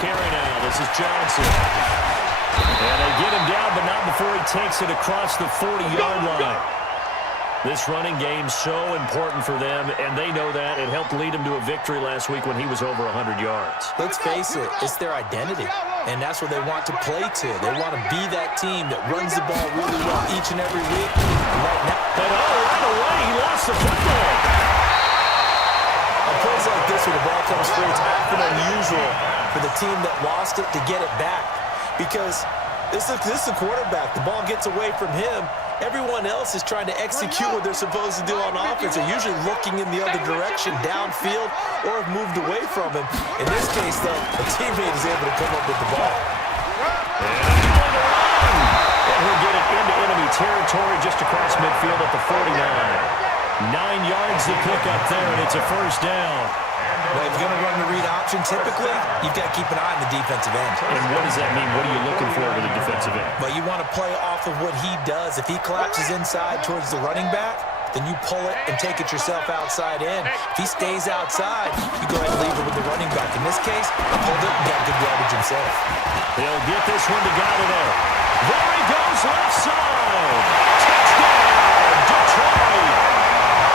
carry now. This is Johnson. And they get him down, but not before he takes it across the 40-yard line. This running game so important for them, and they know that. It helped lead him to a victory last week when he was over 100 yards. Let's face it, it's their identity, and that's what they want to play to. They want to be that team that runs the ball really well each and every week. Right now, and right away, he lost the football. On plays like this where the ball comes free, it's often unusual for the team that lost it to get it back, because this is the quarterback. The ball gets away from him. Everyone else is trying to execute what they're supposed to do on offense. They're usually looking in the other direction, downfield, or have moved away from him. In this case, though, a teammate is able to come up with the ball. And he'll get it into enemy territory just across midfield at the 49. 9 yards to pick up there, and it's a first down. Well, if you're going to run the read option, typically, you've got to keep an eye on the defensive end. And what does that mean? What are you looking for with the defensive end? Well, you want to play off of what he does. If he collapses inside towards the running back, then you pull it and take it yourself outside in. If he stays outside, you go ahead and leave it with the running back. In this case, pulled it and got good yardage himself. He'll get this one to Galladay. There he goes, left side. Touchdown, Detroit.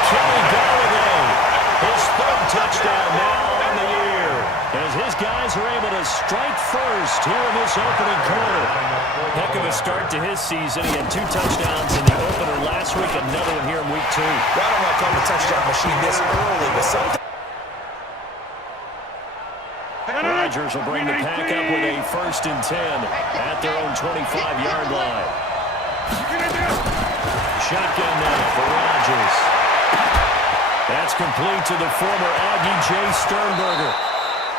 Kenny Galladay, his third touchdown now on the year, as his guys are able to strike first here in this opening quarter. Heck of a start to his season. He had 2 touchdowns in the opener last week, another one here in week 2. Well, I don't want to call him a touchdown machine this early, but something. Rodgers will bring the pack up with a 1st and 10 at their own 25-yard line. Shotgun now for Rodgers. That's complete to the former Aggie Jay Sternberger.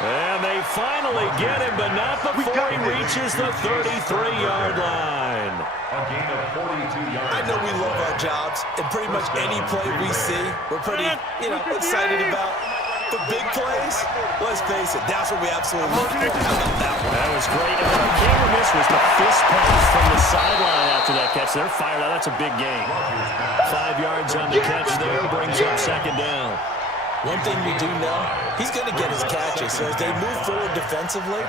And they finally get him, but not before he reaches the 33-yard line. A gain of 42 yards. I know we love our jobs, and pretty much any play we see, we're pretty, excited about. But big plays, let's face it, that's what we absolutely love. How about that one? That was great. And what I can't miss was the fist pump from the sideline after that catch. They're fired out. That's a big gain. 5 yards on the catch there, brings up 2nd down. One thing we do know, he's going to get his catches. So as they move forward defensively,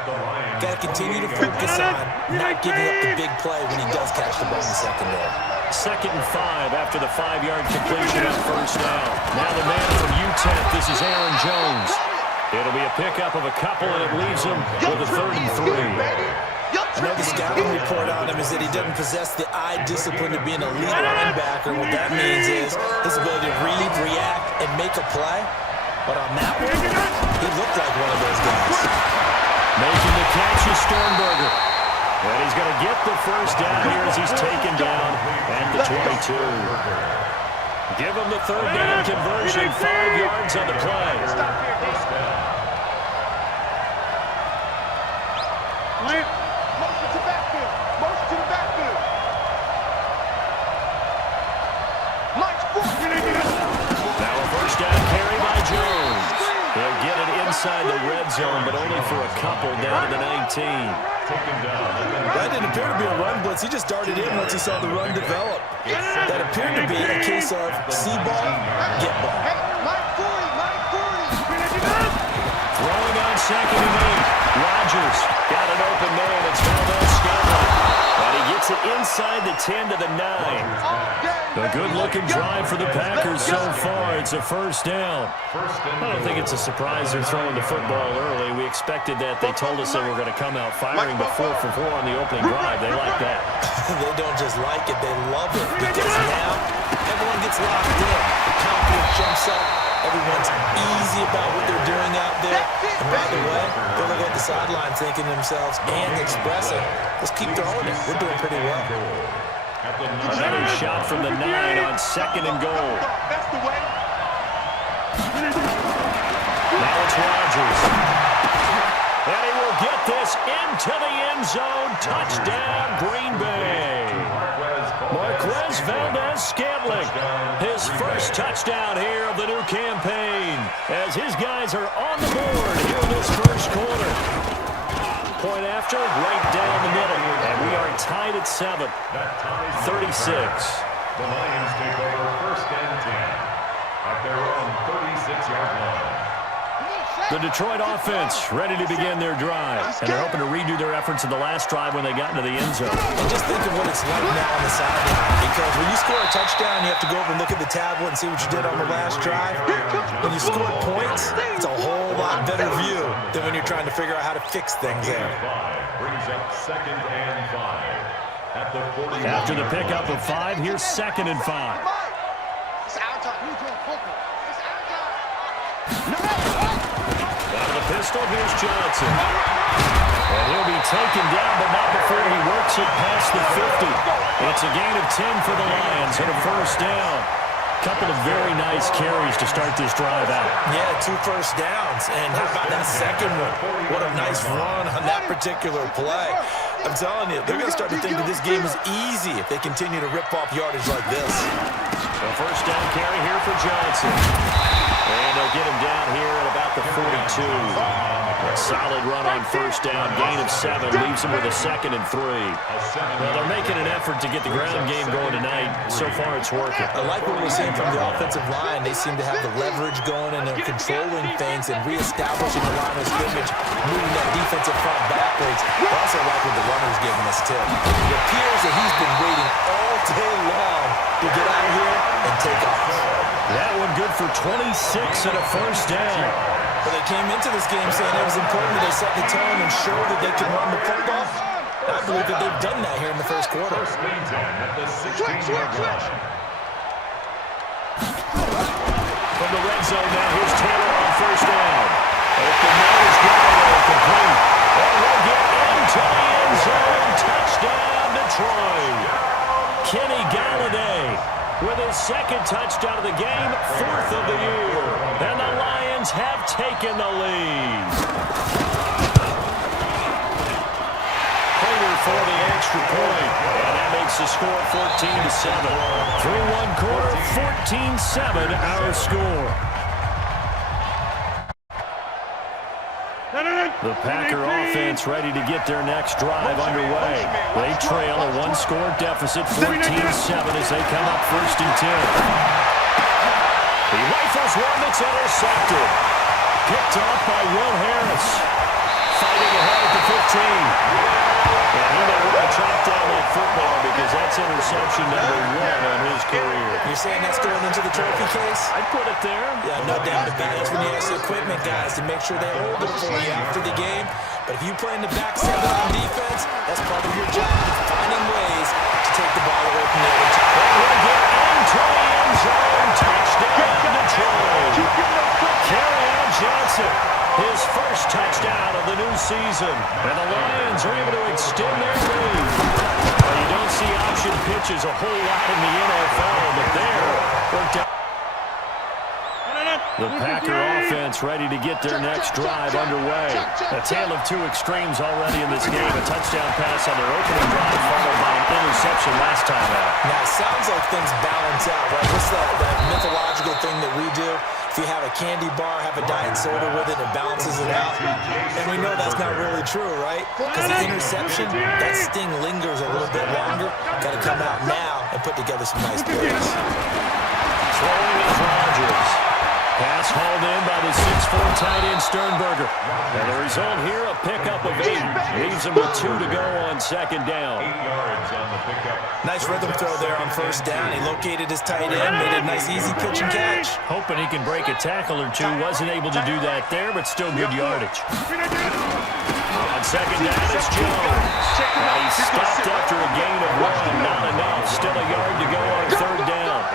got to continue to focus on not giving up the big play when he does catch the ball in the secondary. 2nd and 5 after the 5-yard completion on 1st down. Now the man from UTEP, this is Aaron Jones. It'll be a pickup of a couple, and it leaves him with a 3rd and 3. I know the scouting report on him is that he doesn't possess the eye discipline to be an elite linebacker. What that means is his ability to read, react, and make a play. But on that one, he looked like one of those guys. Making the catch is Sternberger. And he's going to get the 1st down here as he's taken down at the 22. Give him the 3rd down conversion, 5 yards on the play. Motion to backfield. Motion to the backfield. Mike's Now a 1st down carry by Jones. He'll get it inside the red zone, but only for a couple down to the 19. That didn't appear to be a run blitz. He just darted in once he saw the run develop. That appeared to be a case of see ball, get ball. Throwing on 2nd and 8. Rodgers got an open man. It's Valdez-Scantling. And he gets it inside the 10 to the 9. A good-looking drive for the Packers so far. It's a 1st down. I don't think it's a surprise they're throwing the football early. We expected that. They told us they were going to come out firing, but 4 for 4 on the opening drive. They like that. They don't just like it, they love it, because now everyone gets locked in. The confidence jumps up. Everyone's easy about what they're doing out there. And by the way, they're looking at the sideline thinking to themselves and expressing, let's keep throwing it. We're doing pretty well. Another shot from the 9 on 2nd and goal. Now it's Rodgers. And he will get this into the end zone. Touchdown, Green Bay. Marquez Valdez-Scantling, his 1st touchdown here of the new campaign, as his guys are on the board here in this 1st quarter. Point after, right down the middle, and we are tied at 7, 36. The Lions take over 1st and 10 at their own 36-yard line. The Detroit offense ready to begin their drive. And they're hoping to redo their efforts in the last drive when they got into the end zone. And just think of what it's like now on the sideline. Because when you score a touchdown, you have to go over and look at the tablet and see what you did on the last drive. When you score points, it's a whole lot better view than when you're trying to figure out how to fix things there. Brings up 2nd and 5 at the 40. After the pickup of 5, here's 2nd and 5. It's our time. It's our time. Out of the pistol, here's Johnson. And he'll be taken down, but not before he works it past the 50. It's a gain of 10 for the Lions and a first down. Couple of very nice carries to start this drive out. Yeah, 2 first downs. And how about that second one? What a nice run on that particular play. I'm telling you, they're going to start to think that this game is easy if they continue to rip off yardage like this. A first down carry here for Johnson. And they'll get him down here at about the 42. A solid run on first down. Gain of 7 leaves him with a 2nd and 3. Well, they're making an effort to get the ground game going tonight. So far, it's working. I like what we're seeing from the offensive line. They seem to have the leverage going, and they're controlling things and reestablishing the line of scrimmage, moving that defensive front backwards. I also like what the runner's giving us, too. It appears that he's been waiting all day long to get out here and take off. That one good for 26 and a first down. But they came into this game saying it was important that they set the tone and show that they can run the football. I believe that they've done that here in the first quarter. First and 10 at the 16-yard line. From the red zone now, here's Taylor on first down. Open nose drive, complete. And we'll get into the end zone. Touchdown, Detroit. Kenny Galladay with his 2nd touchdown of the game, 4th of the year. And the Lions have taken the lead. Prater for the extra point. And that makes the score 14-7. Through one quarter, 14-7 our score. The Packer offense ready to get their next drive underway. They trail a 1-score deficit, 14-7 as they come up 1st and 10. He rifles one that's intercepted. Picked off by Will Harris. Fighting ahead at the 15. And he may want to track down that football because that's interception number 1 on his career. You're saying that's going into the trophy case? I'd put it there. Yeah, no doubt about it. That's when you ask the equipment guys to make sure they hold it for you after the game. But if you play in the back 7 on defense, that's part of your job, finding ways to take the ball away from the other team. We'll get into the end zone. Touchdown, Detroit. Kerryon Johnson, his first touchdown of the new season. And the Lions are able to extend their lead. Well, you don't see option pitches a whole lot in the NFL, but there worked out. The Packer offense ready to get their next drive underway. A tale of 2 extremes already in this game. A touchdown pass on their opening drive followed by an interception last time out. Now, it sounds like things balance out, right? What's that mythological thing that we do? If you have a candy bar, have a diet soda with it, it balances it out. And we know that's not really true, right? Because the interception, that sting lingers a little bit longer. Got to come out now and put together some nice plays. Throwing is Rodgers. Pass hauled in by the 6'4" tight end Sternberger. And the result here, a pickup of 8. Leaves him with 2 to go on 2nd down. 8 yards on the pickup. Nice rhythm throw there on first down. He located his tight end, made a nice easy pitch and catch. Hoping he can break a tackle or 2. Wasn't able to do that there, but still good yardage. On 2nd down, it's Jones. Now he stopped after a gain of 1. Not enough. Still a yard to go on 3rd down.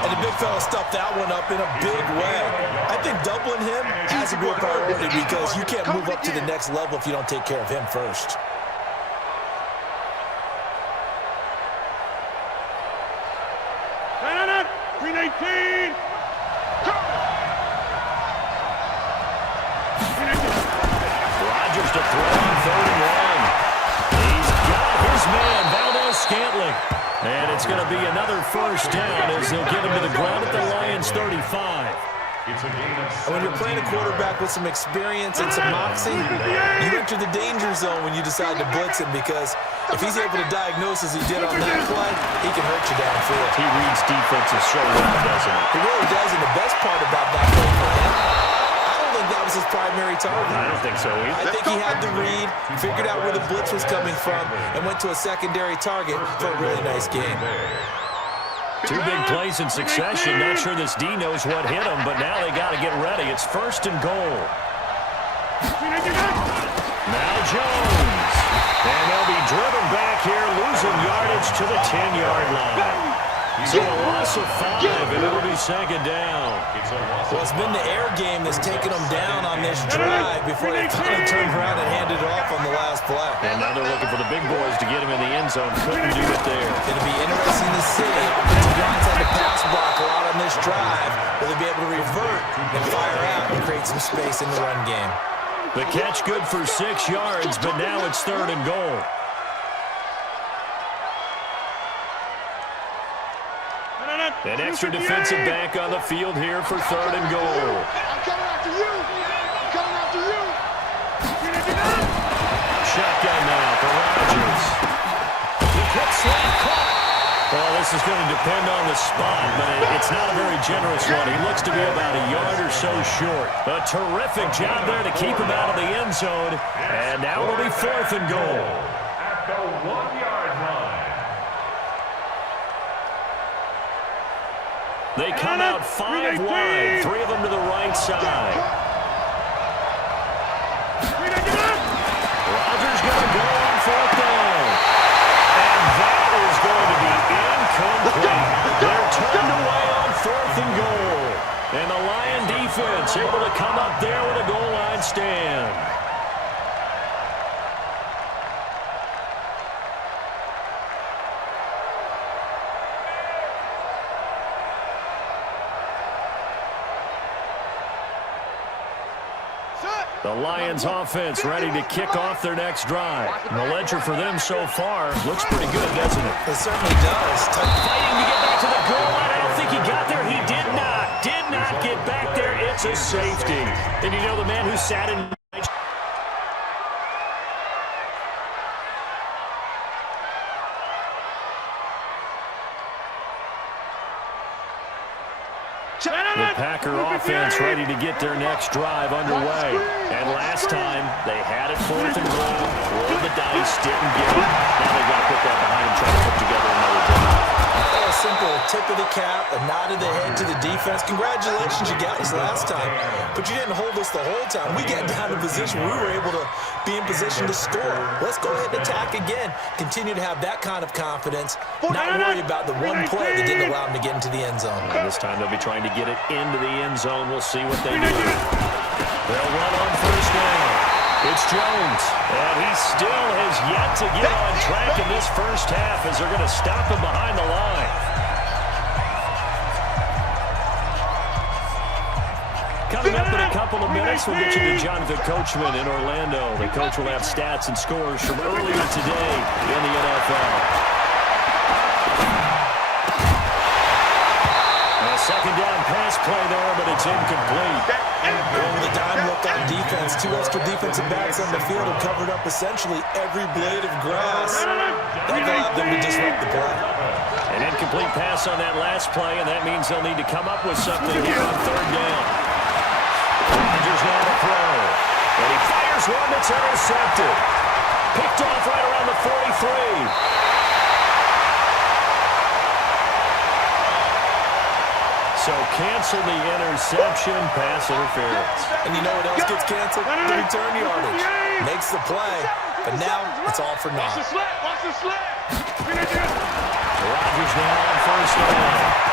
And the big fella stuffed that one up in a big way. I think doubling him has to be a priority because you can't move up to the next level if you don't take care of him first. Green 18. Rodgers to throw on 3rd and 1. He's got his man, Valdez-Scantling. And it's going to be another first down as they'll get him to the ground at the Lions 35. It's a gain of 7. And when you're playing a quarterback with some experience and some moxie, you enter the danger zone when you decide to blitz him because if he's able to diagnose as he did on that play, he can hurt you downfield. He reads defenses so well, doesn't he? He really does, and the best part about that play for him, I don't think that primary target. I don't think so either. I think he had the read, figured out where the blitz was coming from, and went to a secondary target for a really nice game. Two big plays in succession. Not sure this D knows what hit him, but now they got to get ready. It's 1st and goal. Now Jones. And they'll be driven back here, losing yardage to the 10-yard line. So a loss of 5, and it'll be 2nd down. Well, it's been the air game that's taken them down on this drive before they finally turned around and handed it off on the last play. And now they're looking for the big boys to get him in the end zone. Couldn't do it there. It'll be interesting to see. Offensive lines had to pass block a lot on this drive. Will they be able to revert and fire out and create some space in the run game? The catch good for 6 yards, but now it's 3rd and goal. An extra defensive back on the field here for 3rd and goal. I'm coming after you. I'm coming after you. Shotgun now for Rodgers. The quick slap caught. Well, this is going to depend on the spot, but it's not a very generous one. He looks to be about a yard or so short. A terrific job there to keep him out of the end zone. And now it'll be 4th and goal. At the 1-yard line. They come out 5 wide, 3 of them to the right side. Rodgers going to go on 4th down. And that is going to be incomplete. They're turned away on 4th and goal. And the Lion defense able to come up there with a goal line stand. The Lions offense ready to kick off their next drive. And the ledger for them so far looks pretty good, doesn't it? It certainly does. Fighting to get back to the goal line. I don't think he got there. He did not. Did not get back there. It's a safety. And you know the man who sat in... The Packer offense ready to get their next drive underway. And last time, they had it 4th and goal, rolled the dice, didn't get it. Now they've got to put that behind them, try to put together another drive. A simple tip of the cap, a nod of the head to the defense. Congratulations, you got us last time. But you didn't hold us the whole time. We got down in position. We were able to be in position to score. Let's go ahead and attack again. Continue to have that kind of confidence. Not worry about the one play that didn't allow them to get into the end zone. And this time they'll be trying to get it into the end zone. We'll see what they do. They'll run on 1st down. It's Jones. And he still has yet to get on track in this first half as they're going to stop him behind the line. Coming up in a couple of minutes, we'll get you to Jonathan Coachman in Orlando. The coach will have stats and scores from earlier today in the NFL. A 2nd down pass play there, but it's incomplete. Over the dime look on defense. 2 extra defensive backs on the field have covered up essentially every blade of grass. That allowed them to disrupt the play. An incomplete pass on that last play, and that means they'll need to come up with something here on 3rd down. Rodgers now to throw. And he fires one that's intercepted. Picked off right around the 43. So cancel the interception, pass interference. And you know what else gets canceled? The return yardage. Makes the play, but now it's all for naught. Watch the slip. Rodgers now on 1st down.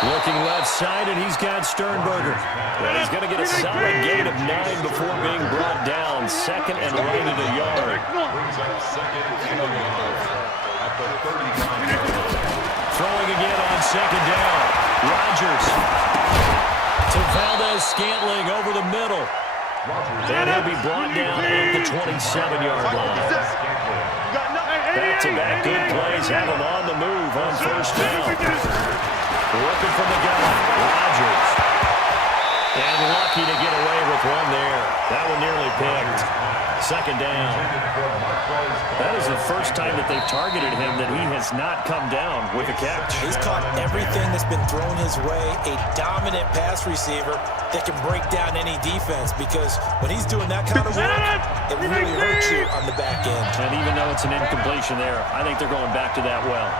Looking left side, and he's got Sternberger. And he's going to get a solid gain of 9 before being brought down. 2nd and right at a yard. Brings up 2nd and 11 at the 39-yard line. Throwing again on 2nd down. Rodgers to Valdez-Scantling over the middle. And he'll be brought down at the 27-yard line. Back-to-back good plays have him on the move on 1st down. Looking from the gun, Rodgers. And lucky to get away with one there. That one nearly picked. second down. That is the first time that they've targeted him that he has not come down with a catch. He's caught everything that's been thrown his way. A dominant pass receiver that can break down any defense, because when he's doing that kind of work, it really hurts you on the back end. And even though it's an incompletion there, I think they're going back to that well.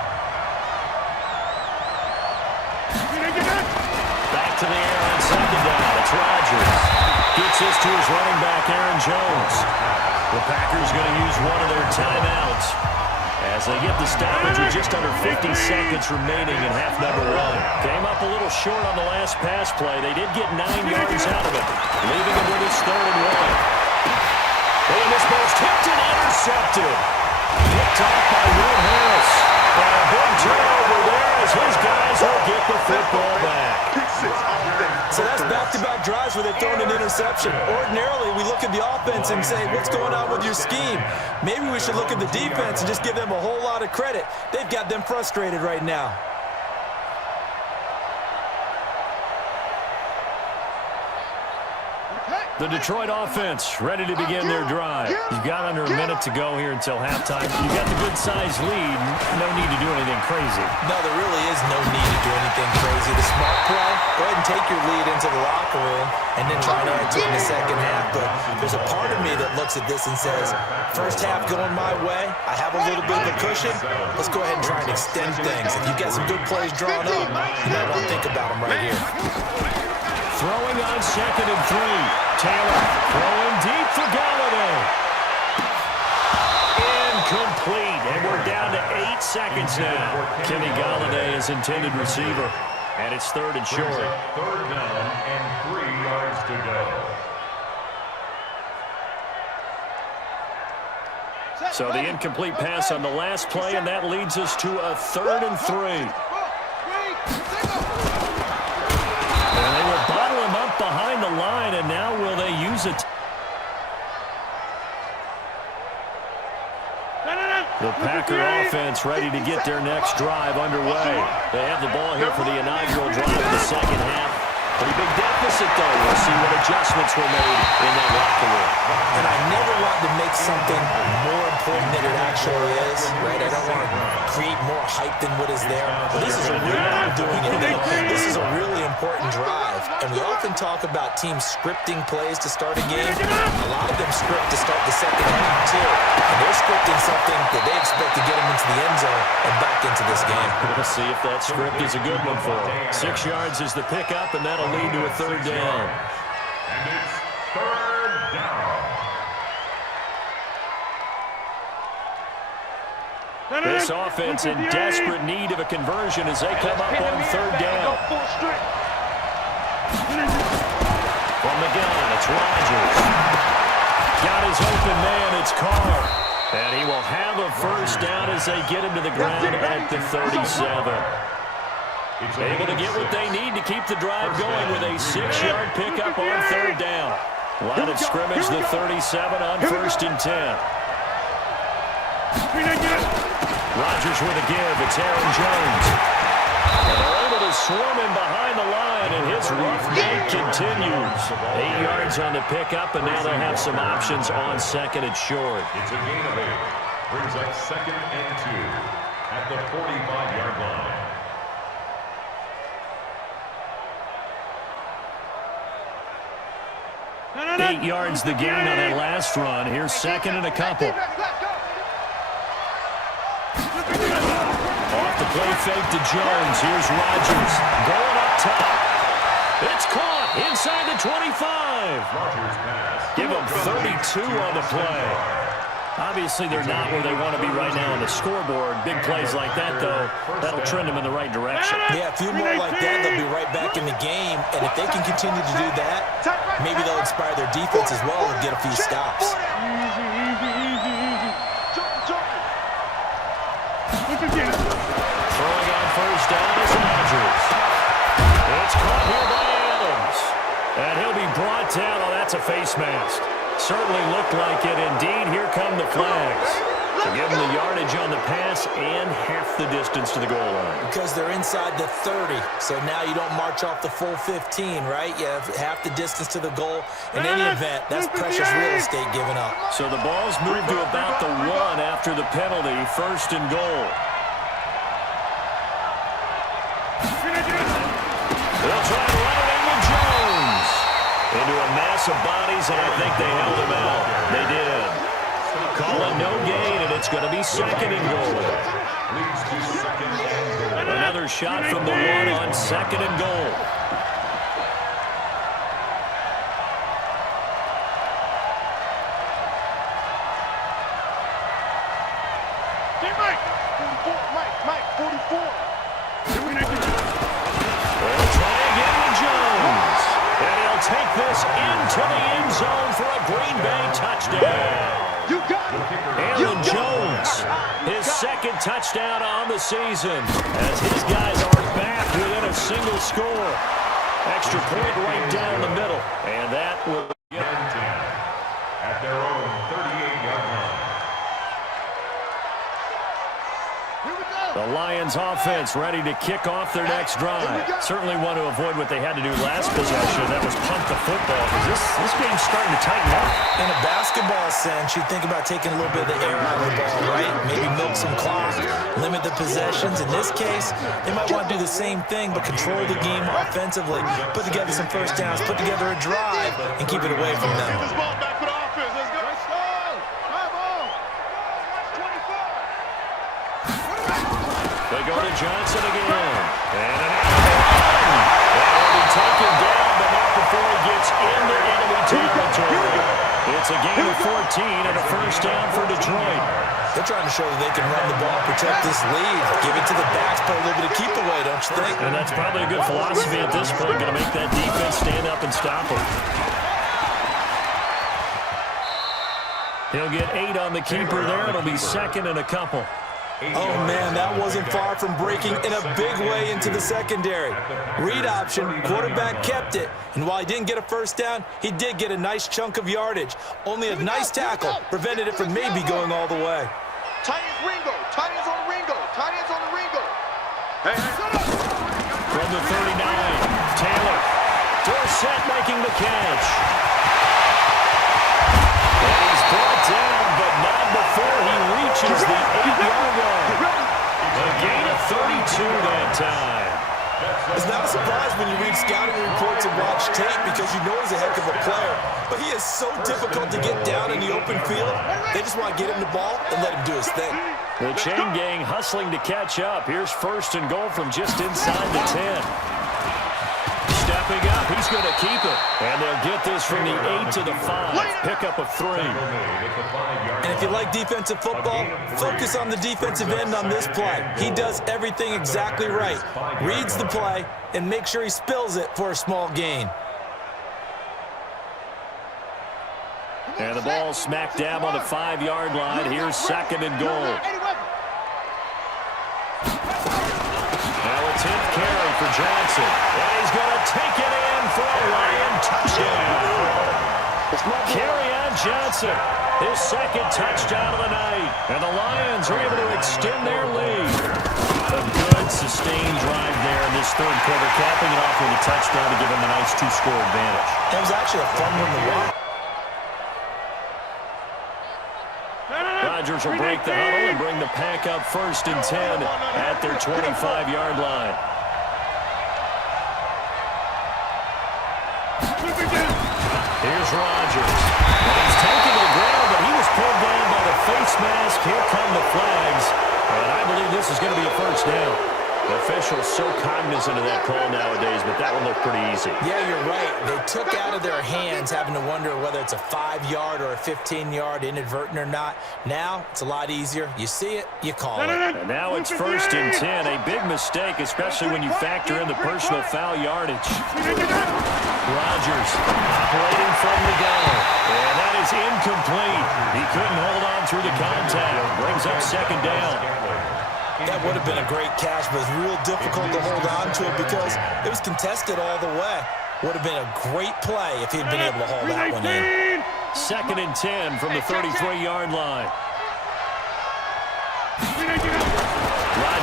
Back to the air on second down. It's Rodgers. Gets this to his running back, Aaron Jones. The Packers going to use one of their timeouts as they get the stoppage with just under 50 seconds remaining in half number one. Came up a little short on the last pass play. They did get 9 yards out of it, leaving him with his 3rd and 1. And this ball's tipped and intercepted. Picked off by Will Harris. And a big turnover there as his guys will get the football back. So that's back-to-back drives where they've thrown an interception. Ordinarily, we look at the offense and say, what's going on with your scheme? Maybe we should look at the defense and just give them a whole lot of credit. They've got them frustrated right now. The Detroit offense ready to begin their drive. You've got under a minute to go here until halftime. You've got the good-sized lead. No need to do anything crazy. No, there really is no need to do anything crazy. The smart play, go ahead and take your lead into the locker room and then try to add to it in the second half. But there's a part of me that looks at this and says, first half going my way, I have a little bit of a cushion. Let's go ahead and try and extend things. If you've got some good plays drawn up, you might want to think about them right here. Throwing on 2nd and 3. Taylor throwing deep for Galladay. Incomplete, and we're down to 8 seconds now. Kenny Galladay is intended receiver, and it's 3rd and short. 3rd down and 3 yards to go. So the incomplete pass on the last play, and that leads us to a 3rd and 3. And they will bottle him up behind the line, and now will they use it? The Packer offense ready to get their next drive underway. They have the ball here for the inaugural drive of the second half. Pretty big deficit, though. We'll see what adjustments were made in that locker room. And I never want to make something more important than it actually is, right? I don't want to create more hype than what is there. But this is a really doing it. This is a really important drive. And we often talk about teams scripting plays to start a game. A lot of them script to start the second half, too. And they're scripting something that they expect to get them into the end zone and back into this game. We'll see if that script is a good one for them. 6 yards is the pickup, and that'll lead to a 3rd down. And it's 3rd down. This offense in desperate need of a conversion as they come up on 3rd down. From the gun, it's Rodgers. Got his open man, it's Carr. And he will have a first down as they get him to the ground at the 37. Able to get what they need to keep the drive going with a 6-yard pickup on 3rd down. Line of scrimmage, the 37 on 1st and 10. Rodgers with a give. It's Aaron Jones. And they're able to swarm him behind the line, and his rough night continues. 8 yards on the pickup, and now they'll have some options on 2nd and short. It's a gain of 8. Brings up 2nd and 2 at the 45-yard line. 8 yards the gain on that last run. Here's 2nd and a couple. Off the play fake to Jones. Here's Rodgers going up top. It's caught inside the 25. Rodgers pass. Give them 32 on the play. Obviously, they're not where they want to be right now on the scoreboard. Big plays like that, though, that'll trend them in the right direction. Yeah, a few more like that, they'll be right back in the game. And if they can continue to do that, maybe they'll inspire their defense as well and get a few stops. Throwing on first down is Rodgers. It's caught here by Adams. And he'll be brought down. Oh, that's a face mask. Certainly looked like it. Indeed, here come the flags. To give them the yardage on the pass and half the distance to the goal line. Because they're inside the 30, so now you don't march off the full 15, right? You have half the distance to the goal. In any event, that's precious real estate given up. So the ball's moved to about the 1 after the penalty, 1st and goal. They'll try to run it in with Jones. Into a mass of bodies, and I think they held him out. They did. Calling no gain, and it's going to be 2nd and goal. Another shot from the 1 on 2nd and goal. Mike, 44. They'll try again with Jones. And he'll take this into the end zone for a Green Bay touchdown. You got it. Aaron Jones, his 2nd touchdown on the season, as his guys are back within a single score. Extra point right down the middle, and that will get at their own 38-yard line. the Lions offense ready to kick off their next drive. Certainly want to avoid what they had to do last possession. That was punt the football, because this game's starting to tighten up. In a basketball sense, you think about taking a little bit of the air out of the ball, right? Maybe milk some clock, limit the possessions. In this case, they might want to do the same thing, but control the game offensively, put together some first downs, put together a drive, and keep it away from them. This ball back for the offense. Let's go. Come on. 25. They go to Johnson again. And an that'll be taken down, but not before he gets into enemy territory. It's a gain of 14 and a first down for Detroit. They're trying to show that they can run the ball, protect this lead, give it to the backs, play a little bit of keep away, don't you think? And that's probably a good philosophy at this point, going to make that defense stand up and stop him. He'll get 8 on the keeper there. It'll be 2nd and a couple. Oh, man, that wasn't far from breaking in a big way into the secondary. Read option, quarterback kept it, and while he didn't get a first down, he did get a nice chunk of yardage. Only a nice tackle prevented it from maybe going all the way. Tight ends Ringo. Tight ends on the Ringo. Tight ends on the Ringo. Hey. From the 39, Taylor. Dorsett making the catch. And he's brought down, but not before he reaches the 8-yard line. A gain of 32 that time. It's not a surprise when you read scouting reports and watch tape because you know he's a heck of a player. But he is so difficult to get down in the open field. They just want to get him the ball and let him do his thing. The chain gang hustling to catch up. Here's 1st and goal from just inside the 10. Stepping up, he's going to keep it. And they'll get this from the 8 to the 5. Pickup of 3. And if you like defensive football, focus on the defensive end on this play. He does everything exactly right. Reads the play and makes sure he spills it for a small gain. And the ball smack dab on the 5-yard line. Here's 2nd and goal. Now a 10th carry for Johnson. And he's going to take it in for a Lion touchdown. Carry on Johnson. His 2nd touchdown of the night. And the Lions are able to extend their lead. A good sustained drive there in this 3rd quarter, capping it off with a touchdown to give them a nice 2-score advantage. That was actually a fun one to watch. Rodgers will break the huddle and bring the pack up 1st and 10 at their 25-yard line. Here's Rodgers. And he's taken to the ground, but he was pulled down by the face mask. Here come the flags. And I believe this is going to be a first down. The officials so cognizant of that call nowadays, but that one looked pretty easy. Yeah, you're right. They took out of their hands having to wonder whether it's a 5-yard or a 15-yard inadvertent or not. Now, it's a lot easier. You see it, you call it. And now it's 1st and 10. A big mistake, especially when you factor in the personal foul yardage. Rodgers operating from the gun. And that is incomplete. He couldn't hold on through the contact. Brings up 2nd down. That would have been a great catch, but it's real difficult to hold on to it because it was contested all the way. Would have been a great play if he'd been able to hold that one in. 2nd and 10 from the 33-yard line.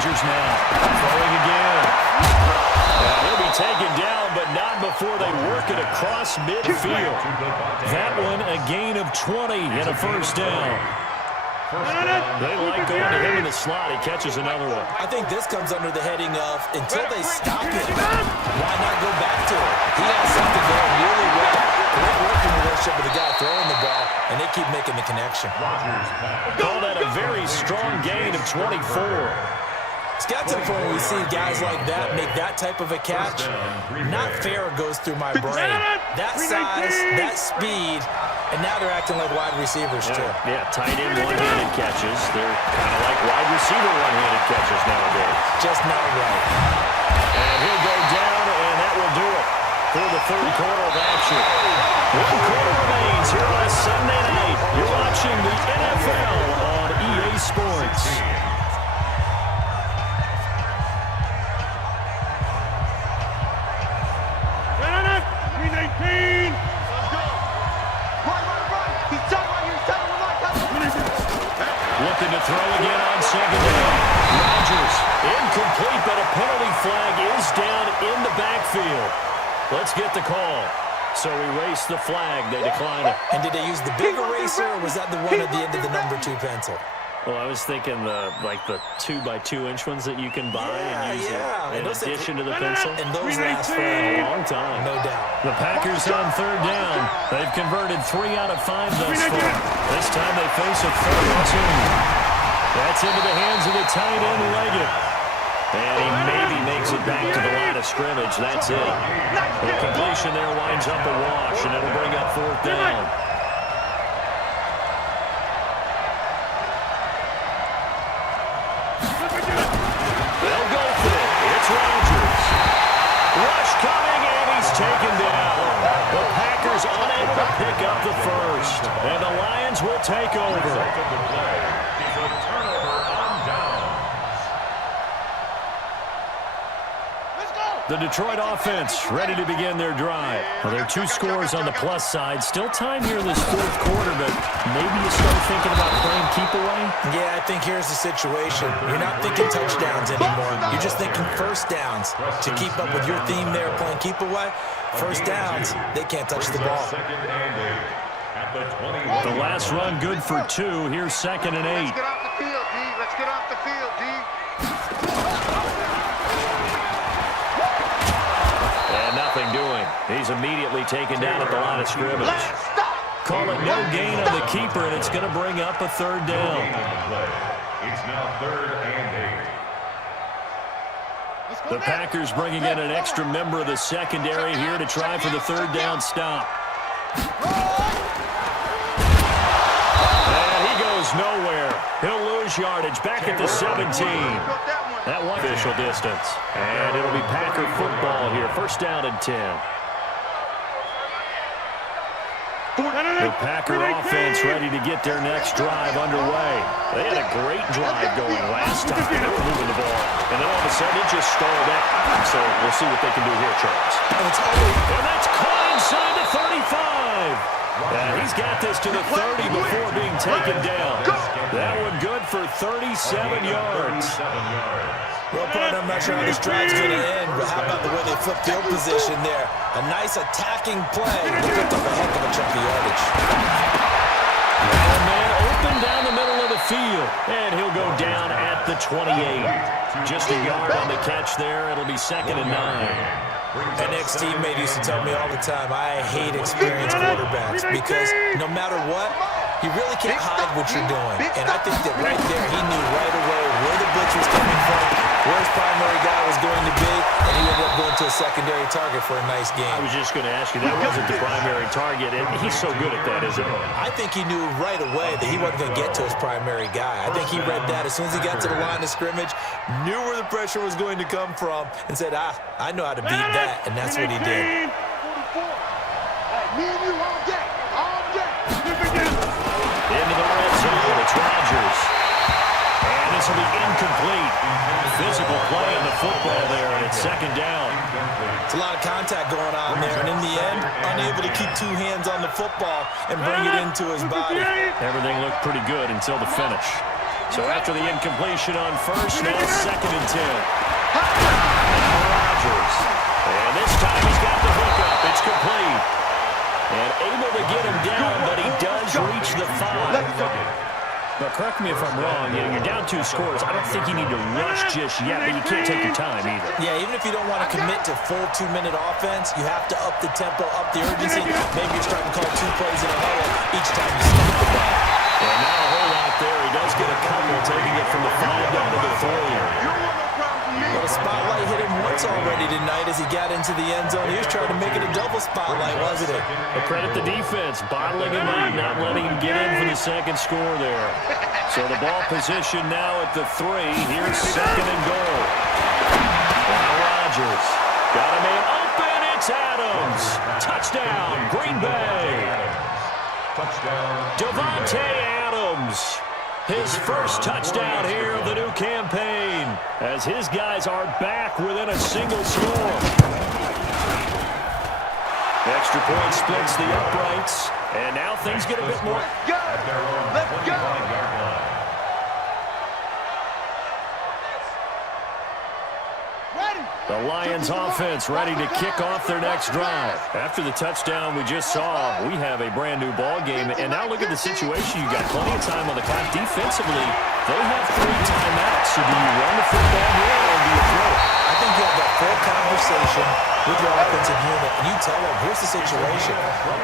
Rodgers now. Throwing again. And he'll be taken down, but not before they work it across midfield. That one a gain of 20 and a first down. They like going to him in the slot. He catches another one. I think this comes under the heading of until they stop it, why not go back to it? He has something going really well. Great working relationship with the guy throwing the ball, and they keep making the connection. Call that a very strong gain of 24. It's got to the point where we see guys like that make that type of a catch. Not fair goes through my brain. That size, that speed, and now they're acting like wide receivers too. Yeah, tight end one-handed catches. They're kind of like wide receiver one-handed catches nowadays. Just not right. And he'll go down, and that will do it for the third quarter of action. One quarter remains here on a Sunday night. You're watching the NFL on EA Sports. Looking to throw again on second down. Rodgers, incomplete, but a penalty flag is down in the backfield. Let's get the call. So erase the flag. They decline it. And did they use the big eraser, or was that the one at the end of the number 2 pencil? Well, I was thinking the 2x2-inch ones that you can buy and use in addition to the pencil. And those last for a long time. No doubt. The Packers on third down. They've converted 3 out of 5 thus far. This time they face a 4-2. That's into the hands of the tight end, Leggett. And he maybe makes it back to the line of scrimmage. That's it. The completion there winds up a wash, and it'll bring up fourth down. They'll go for it. It's Rodgers. Rush coming, and he's taken down. The Packers unable to pick up the first. And the Lions will take over. The Detroit offense ready to begin their drive. Well, there are 2 scores on the plus side. Still time here in this fourth quarter, but maybe you start thinking about playing keep away? Yeah, I think here's the situation. You're not thinking touchdowns anymore. You're just thinking first downs. To keep up with your theme there, playing keep away, first downs, they can't touch the ball. The last run good for 2. Here's 2nd and 8. Let's get off the field, D. Let's get off the field, D. And nothing doing. He's immediately taken down at the line of scrimmage. Call it no gain on the keeper, and it's going to bring up a third down. It's now 3rd and 8. The Packers bringing in an extra member of the secondary here to try for the third down stop. And he goes nowhere. He'll lose yardage back at the 17. That one official distance. And it'll be Packer football here. First down and 10. The Packer offense ready to get their next drive underway. They had a great drive going last time. They were moving the ball. And then all of a sudden it just stalled out. So we'll see what they can do here, Charles. And that's caught inside the 35. And he's got this to the 30 before being taken down. That one good for 37 yards. Well, partner, I'm not sure how this drive's going to end, but how about the way they flip field position there? A nice attacking play. They picked up a heck of a chunk of yardage. And man open down the middle of the field. And he'll go down at the 28. Just a yard on the catch there. It'll be 2nd and 9. An ex-teammate used to tell me all the time, I hate experienced quarterbacks because no matter what, you really can't hide what you're doing. And I think that right there, he knew right away where the blitz was coming from, where his primary guy was going to be, and he ended up going to a secondary target for a nice game. I was just going to ask you, that wasn't the primary target, and he's so good at that, isn't he? I think he knew right away that he wasn't going to get to his primary guy. I think he read that as soon as he got to the line of scrimmage, knew where the pressure was going to come from, and said, I know how to beat that, and that's what he did. Me and you all day. All day. Into the red zone, it's Rodgers. And this will be incomplete. Physical play in the football there, and it's 2nd down. It's a lot of contact going on there, and in the end, unable to keep 2 hands on the football and bring it into his body. Everything looked pretty good until the finish. So after the incompletion on first, now 2nd and 10. Now Rodgers. And this time he's got the hookup. It's complete. And able to get him down, but he does reach the 5. But correct me if I'm wrong, you're down 2 scores. I don't think you need to rush just yet, but you can't take your time either. Yeah, even if you don't want to commit to full 2-minute offense, you have to up the tempo, up the urgency. Maybe you're starting to call 2 plays in a huddle each time you snap the ball. And now a hold out there. He does get a couple, taking it from the 5 down to the 3. Well, the spotlight hit him once already tonight as he got into the end zone. He was trying to make it a double spotlight, wasn't it? But credit the defense, bottling him up, not letting him get in for the 2nd score there. So the ball position now at the 3. Here's 2nd and goal. Now Rodgers. Got a man open. It's Adams. Touchdown, Green Bay. Touchdown. Davante Adams. His first touchdown here of the new campaign, as his guys are back within a single score. Extra point splits the uprights, and now things get a bit more. Let's go! The Lions offense ready to kick off their next drive. After the touchdown we just saw, we have a brand new ball game. And now look at the situation. You got plenty of time on the clock. Defensively, they have 3 timeouts. So do you run the football here or do you throw it? I think you have that full conversation with your offensive unit, and you tell them, here's the situation.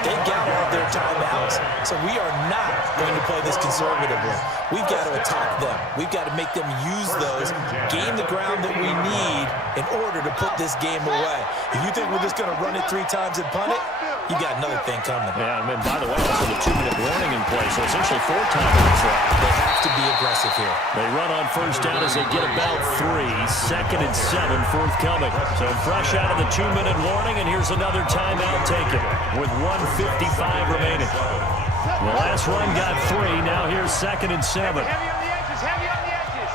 They got all their timeouts, so we are not going to play this conservatively. We've got to attack them. We've got to make them use those, gain the ground that we need in order to put this game away. If you think we're just going to run it 3 times and punt it, you got another thing coming. Yeah, I mean, by the way, also the 2-minute warning in play, so essentially 4 timeouts left. They have to be aggressive here. They run on first down as they get about 3. 2nd and 7 forthcoming. So fresh out of the 2-minute warning, and here's another timeout taken with 1:55 remaining. The last run got 3. Now here's 2nd and 7. Heavy on the edges, heavy on the edges.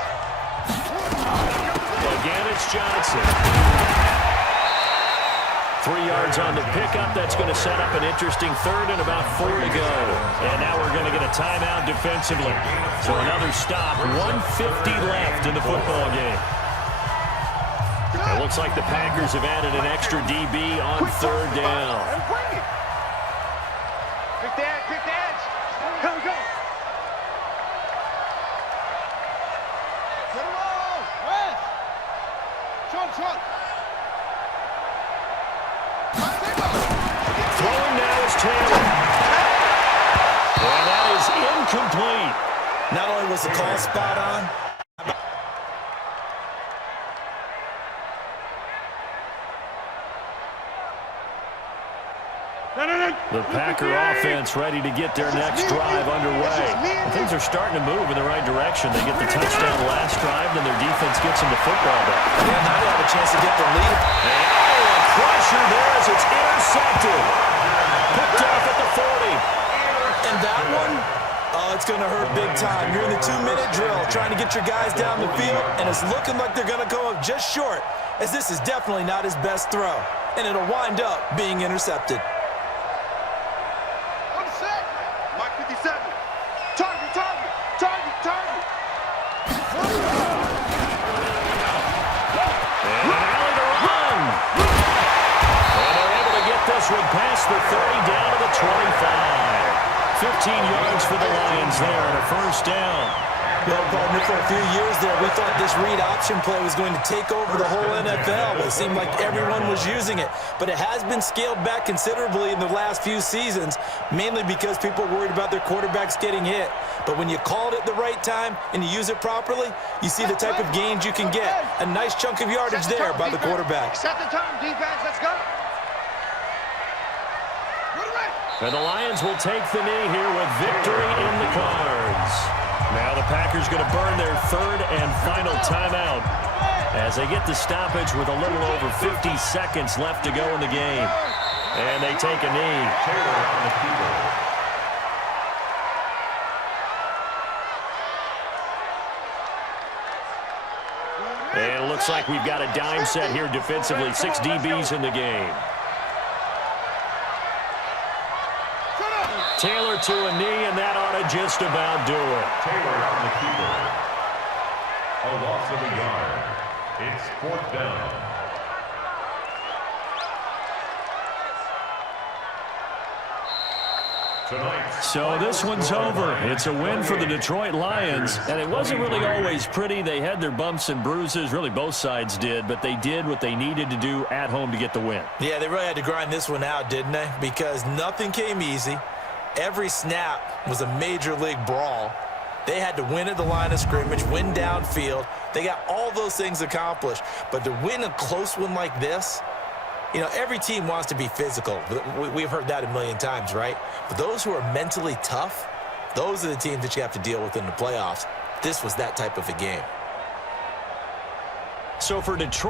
Again, it's Johnson. 3 yards on the pickup. That's going to set up an interesting 3rd and about 4 to go. And now we're going to get a timeout defensively. So another stop. 1:50 left in the football game. It looks like the Packers have added an extra DB on 3rd down. Pick the edge, pick the edge. Here we go. Get him on. West. Short. Throwing now is Taylor. And that is incomplete. Not only was the call spot on, the Packer offense ready to get their next drive underway. Things are starting to move in the right direction. They get the touchdown last drive, then their defense gets them the football back. yeah, now they have a chance to get the lead. And a pressure there as it's intercepted. Picked off at the 40. And that one, it's going to hurt big time. You're in the 2-minute drill trying to get your guys down the field, and it's looking like they're going to come up just short, as this is definitely not his best throw. And it'll wind up being intercepted. Mike 57. Target. And alley to run. And they're able to get this one past the 30 down to the 25. 15 yards for the Lions there and a first down. Well, partner, for a few years there, we thought this read option play was going to take over the whole NFL. It seemed like everyone was using it. But it has been scaled back considerably in the last few seasons, mainly because people are worried about their quarterbacks getting hit. But when you call it at the right time and you use it properly, you see the type of gains you can get. A nice chunk of yardage there by the quarterback. Set the tone, defense. Let's go. And the Lions will take the knee here with victory in the cards. Now the Packers going to burn their 3rd and final timeout as they get the stoppage with a little over 50 seconds left to go in the game. And they take a knee. And it looks like we've got a dime set here defensively. 6 DBs in the game. Taylor to a knee, and that ought to just about do it. Taylor on the keeper. A loss of a yard. It's 4th down. So this one's over. It's a win for the Detroit Lions, and it wasn't really always pretty. They had their bumps and bruises. Really, both sides did, but they did what they needed to do at home to get the win. Yeah, they really had to grind this one out, didn't they? Because nothing came easy. Every snap was a major league brawl. They had to win at the line of scrimmage, win downfield. They got all those things accomplished. But to win a close one like this, you know, every team wants to be physical. We've heard that a million times, right? But those who are mentally tough, those are the teams that you have to deal with in the playoffs. This was that type of a game. So for Detroit,